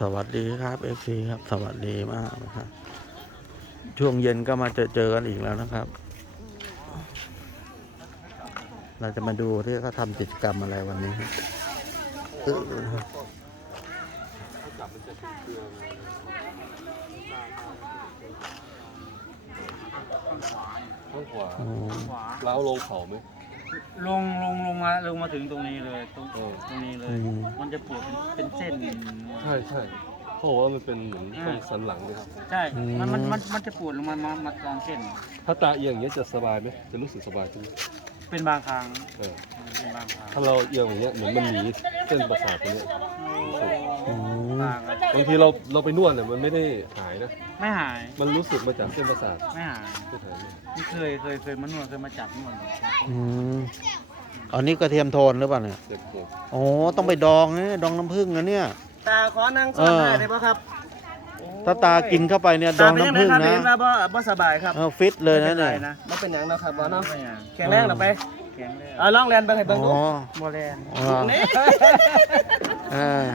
สวัสดีครับเอฟซีครับ สวัสดีมากนะครับ ช่วงเย็นก็มาเจอเจอกันอีกแล้วนะครับ เราจะมาดูที่เขาทำกิจกรรมอะไรวันนี้เออข้างขวาแล้วเอาลงเขาไหม ลงลงลงมาลงมาถึงตรงนี้เลยตรงเออตรงนี้เลย อืม มันจะปวดเป็นเป็นเส้น ใช่ใช่เขาบอกว่ามันเป็นเหมือนตรงสันหลังเลยครับ ใช่มันมันมันมันจะปวดลงมามามาตามเส้น ถ้าตาเอียงอย่างเงี้ยจะสบายไหมจะรู้สึกสบายขึ้นไหมเป็นบางครั้งเออ เป็นบางครั้งถ้าเราเอียงอย่างเงี้ยเหมือนมันหนีเส้นประสาทตรงเนี้ยอืม บางครับบางทีเราเราไปนวดเนี่ยมันไม่ได้หายนะ ไม่หาย มันรู้สึกมาจากเส้นประสาทไม่หายที่หายเนี่ยไม่เคยเคยเคยมานวดเคยมาจับนวดอืมอันนี้กระเทียมโทนหรือเปล่าเนี่ยเด็กเด็กโอ้ต้องไปดองนะดองน้ำผึ้งนะเนี่ย ตาขอนั่งเอสอบายได้ปะครับถ้าตากินเข้าไปเนี่ยดตาองเป็นยังน้ำไงผึ้งครับนะเห็นว่าบ่บ่สบายครับเออฟิตเลยนะเนี่ยนะบ่เป็นหยังเนาะครับบ่เนาะไม่หยังแข็งแรงหรอไปแข็งเลยเอาลองแลนเบิ่งให้อ๋เบิ่งดูอโมแลนอ๋อนี่อ่า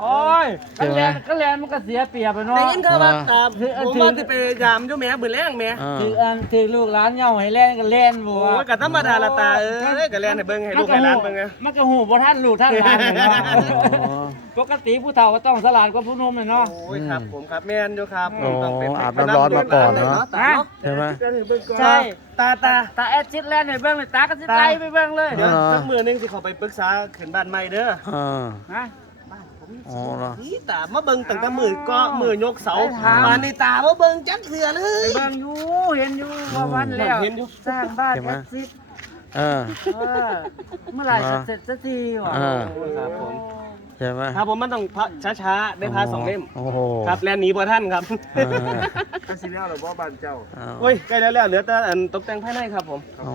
โอ้ยใช่ก็ไหมแลนก็แลนมันก็เสียเปรียบไปเนาะ ได้ยินข่าวว่าตาถือ ผมถือว่าสิไปยามอยู่แม่มื้อแรงแม่อ่า ถืออันถือลูกหลานเหย่าให้แล่นก็แล่นบัวโอ้ยก็ธรรมดาละตาเอ้ยก็แลนให้เบิ่งให้ลูกให้หลานเบิ่งไงมันก็หูบ่ท่านลูกท่านหลานเลยเนาะอ๋อปกติผู้เฒ่าก็ต้องสลาดกว่าผู้หนุ่มเลยเนาะ โอ้ยครับผมครับแม่นอยู่ครับโอ้ต้องเป็นอาบน้ำร้อนมาก่อนเนอะ ตาเนาะใช่ไหม ใช่ ตาตา ตาแอดชิดแล่นให้เบิ่งเลยตาก็สิไล่ไปเบิ่งเลยเดี๋ยวเหรอสักมื้อหนึงสิเข้าไปปรึกษาขึ้นบ้านใหม่เด้ออ่า ฮะ อ๋อเหรอ นี่ตามาเบิ่งตั้งแต่มื้อก็มื้อยกเสาไปถาม มานี่ตาบ่เบิ่งจักเทื่อเลไปยเบิ่งอยู่เห็นอยู่ว่าวันแล้วเห็นอยู่สร้างบ้านใช่ไหมแอดชิดเออ เออเมื่อไหร่อ่าจะเสร็จสักทีวะอ่าครับผม ใช่ไหมครับผมมันต้องพะช้าๆได้พาสองเล่มโอ้โหครับแลนหนีบ่ท่านครับอ่าก็สิแล้วหรือว่าบ้านเจ้าเอาโอ้ยใกล้แล้วแล้วเหลือแต่อันตกแต่งภายในครับผมอ๋อ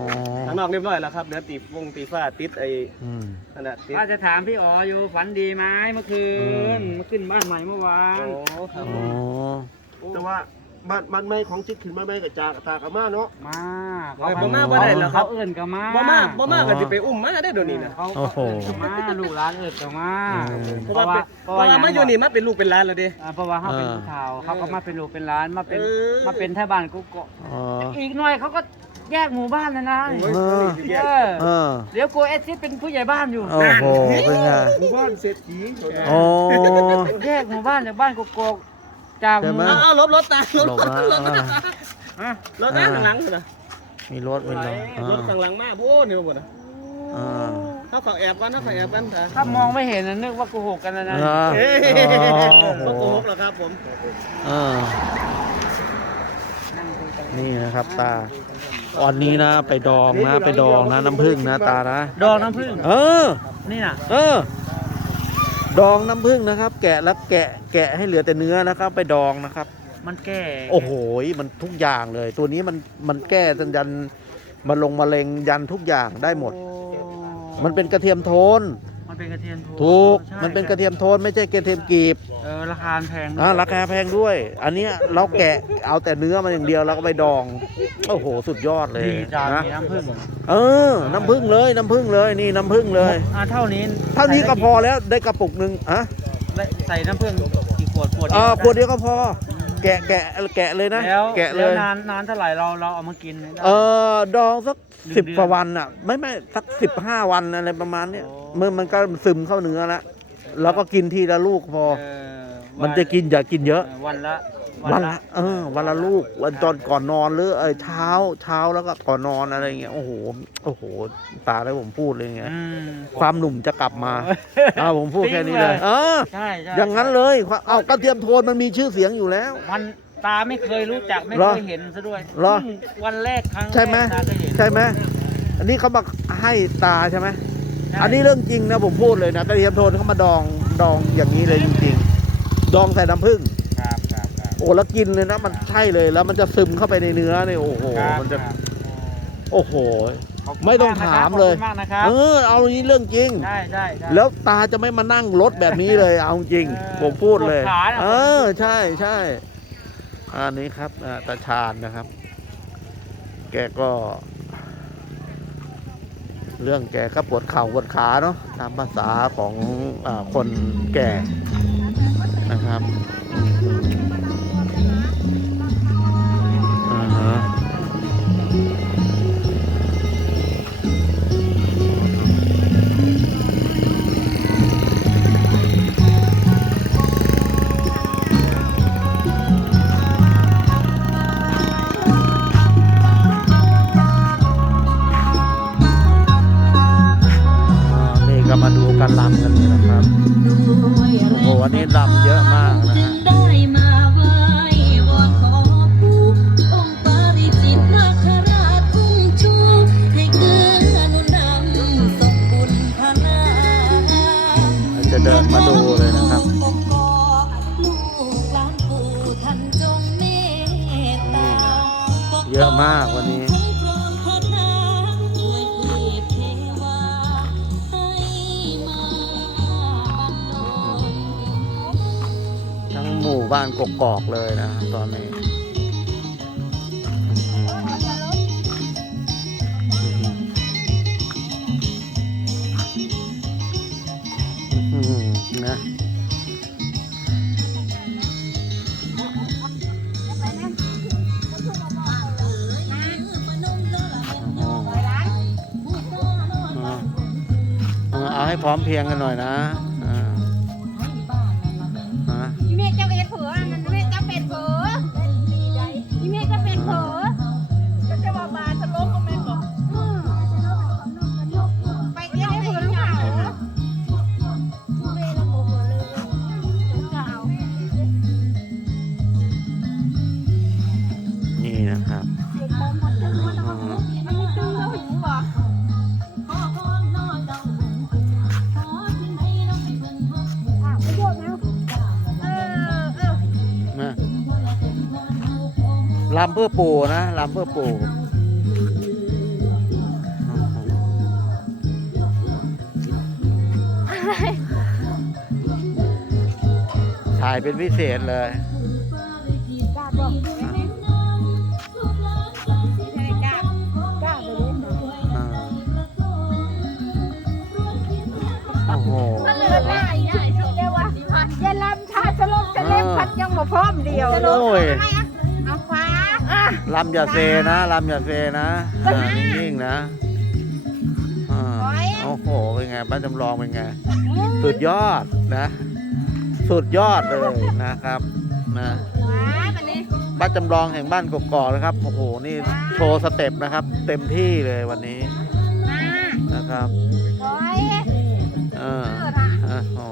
ข้างนอกเรียบร้อยแล้วครับเหลือตีวงตีฟ้าติดไอ้อืม นั่นน่ะติด ว่าจะถามพี่อ๋ออยู่ฝันดีไหมเมื่อคือืนมเมื่อขึ้นบ้านใหม่เมื่อวาโอ้นครับอ๋ผอมแต่ว่า บ้านบ้านไม่ของจิตขึ้นมาไม่กับจากตากามาเนาะมาโอ้ยบ่มาบ่ได้แล้วครับ เขาเอื่นกับมาบ่มาบ่มาก็สิไปอุ้มมาได้เดี๋ยวนี้นะเขาโอ้โหเขาเอิ้นกับมาลูกหลานเอื่นกับมาอืมเพราะว่าเป็นเพราะว่ามาอยู่นี่มาเป็นลูกเป็นหลานแล้วเด้ อ่าเพราะว่าเขาเป็นอ่าผู้เฒ่าเขาก็มาเป็นลูกเป็นหลานมาเป็นเออ มาเป็นแท่บ้านกุ๊กกอ๋ออีกหน่อยเขาก็แยกหมู่บ้านแล้วนะโอ้ยเออสิแยกเออเออเดี๋ยวกูเอสซิเป็นผู้ใหญ่บ้านอยู่ โอ้โหเป็นไงหมู่บ้านเศรษฐีโอ้ แยกหมู่บ้านจากบ้านกุ๊กก จากหใช่ไหมมู่เอาเอาลบรถตาลหลบบรถนะรถอ่าฮะรถหน้าข้างหลังพุ่นน่ะมีรถมีรถรถข้างหลังมาโอ้นี่บ่น่ะอ่าเขาขอแอบก่อนเขาขอแอบกันเถอะถ้ามองไม่เห็นนะนึกว่าโกหกกันนะนะอ่าเฮ้ยโอ้บ่โหโกหกหรอกครับผมอ่านี่นะครับ ตาวันนี้นะไปดองนะ ไปดองนะน้ำผึ้งนะตานะ ดอกน้ำผึ้งเออ นี่น่ะ เออ ดองน้ำผึ้งนะครับ แกะแล้วแกะแกะให้เหลือแต่เนื้อนะครับ ไปดองนะครับ มันแก้โอ้โหมันทุกอย่างเลย ตัวนี้มันมันแก้จนยันมาลงมะเร็งยันทุกอย่างได้หมดโอ้มันเป็นกระเทียมโทน มันเป็นกระเทียมโทนถูกใช่มันเป็นกระเทียมโทนไม่ใช่กระเทียมกรีบเออราคาแพงอ่าราคาแพงด้วย อันเนี้ยเราแกะเอาแต่เนื้อมันอย่างเดียวแล้วก็ไปดองโอ้โหสุดยอดเลยดีจังนะมีน้ำผึ้งเออ น้ำผึ้งเลยน้ำผึ้งเลยนี่น้ำผึ้งเลย อ่าเท่านี้เท่านี้ก็พอแล้วได้กระปุกหนึ่งอะใส่น้ำผึ้งกี่ขวดขวดอ่าขวดเดียวเดียวก็พอ แกะแกะแกะเลยนะ แล้วแกะเลแล้วย นานนานเท่าไหร่เราเราเอามากินได้ เออดองสักหนึ่งสิบเดือนกว่าวันอะ ไม่ไม่สักสิบห้าวันอะไรประมาณเนี้ยโอ้มันมันก็ซึมเข้าเนื้อแล้วแล้วก็กินทีละลูกพอ เออมันจะกินอย่ากินเยอะเออวันละ วันละ เออ วันละลูก วันตอนก่อนนอนหรือเออเช้า เช้าแล้วก็ก่อนนอนอะไรเงี้ยโอ้โหโอ้โห ตาได้ผมพูดเลยไงอืมความหนุ่มจะกลับมาอ่าผมพูดแค่นี้เลยจริงเลย เออใช่ใช่อย่างนั้นเลยเอากระเทียมโทนมันมีชื่อเสียงอยู่แล้ววันตาไม่เคยรู้จักไม่เหรเคอยเห็นซะด้วยเหรอพิ่งวันแรกครั้งแรกใช่ไหมตาก็เห็นใช่ไหมอันนี้เขามาให้ตาใช่ไหมใช่อันนี้เรื่องจริงนะผมพูดเลยนะกระเทียมโทนเขามาดองดองอย่างนี้เลยจริงๆ ดองใส่น้ำผึ้ง โอ้แล้วกินเลยนะมันใช่เลยแล้วมันจะซึมเข้าไปในเนื้อเนี่ยโอ้โหครับมันจะครับโอ้โห ขบคุณไม่ต้องกนะครับถามเลยขอบคุณมากนะครับเออเอาอย่างนี้เรื่องจริงใช่ใช่ใช่แล้วตาจะไม่มานั่งรถแบบนี้เลย เอาจริง เออผมพูดเลย ปวดขาน่ะ เออ ใช่ใช่อันนี้ครับอ่าตาชาญนะครับ แกก็ เรื่องแกก็ปวดเข่าปวดขาเนาะตามภาษาของอาคนแก่นะครับนะค มาดูการลำกันนี่นะครับ โอ้โหวันนี้ลำเยอะมากนะฮะได้มาไหว้วอนขอปู่องค์ปาริจิตนาคราชทุ่งชูให้เกื้อหนุนนำส่งบุญพลาจะเดินมาดูเลยนะครับลูกหลานปู่ท่านจงเมตตาเยอะมากวันนี้ มู่บ้านกกอกเลยนะตอนนี้นะเอาให้พร้อมเพียงกันหน่อยนะ ลำเพื่อปู่นะลำเพื่อปู่ถ่ายเป็นพิเศษเลยกล้าบอกไม่ให้ที่ไหนกล้ากล้าไปเล่นนะอ่าโอ้โหมันเหลือหน้าใหญ่สุดเลยว่ะอย่าลำชาสลบจะเล่นพัดยังมาพร้อมเดียวโอ้ยเอาฟ้าอะ ลำอย่าเซนะลำอย่าเซนะอ่านิ่งๆนะอ่าโอ้โหเป็นไงป้าจำลองเป็นไง สุดยอดนะ สุดยอดเลยนะครับนะฟ้ามันนี่บ้านจำลองแห่งบ้านกกอกนะครับโอ้โหนี่โชว์สเต็ปนะครับ เต็มที่เลยวันนี้มานะครับถอยเออเกิดอะเออโอ้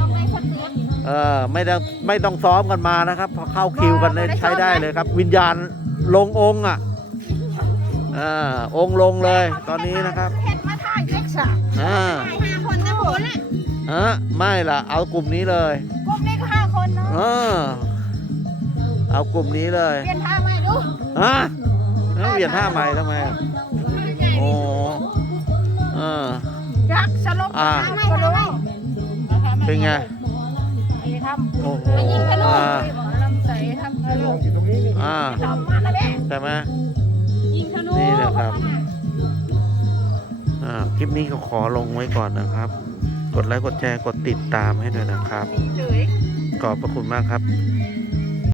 ต้องให้สักเดือนเออไม่ต้องไม่ต้องซ้อมกันมานะครับ พอเข้าคิวกันเลยใช้ได้เลยครับ วิญญาณ ลงองค์อะอ่าองค์ลงเลยตอนนี้นะครับเห็นมาถ่ายเล็กสะอ่าถ่ายห้าคนนะผมน่ะฮะไม่ล่ะ เอากลุ่มนี้เลยกลุ่มนี้ก็ห้าคนเนาะเออเอากลุ่มนี้เลยเปลี่ยนท่าใหม่ดูฮะแล้วเปลี่ยนท่าใหม่ทำไมอะโอ้เออยักษ์สลบอ่าท่าใหม่ก็ดูเป็นไงไปทำโอ้โห ใสทำธนูอ่าทำมาแล้วแม่ใช่ไหมยิงธนูนี่นะครับอ่าคลิปนี้ก็ขอลงไว้ก่อนนะครับ กดไลค์กดแชร์กดติดตามให้ด้วยนะครับ เฉย ขอบพระคุณมากครับ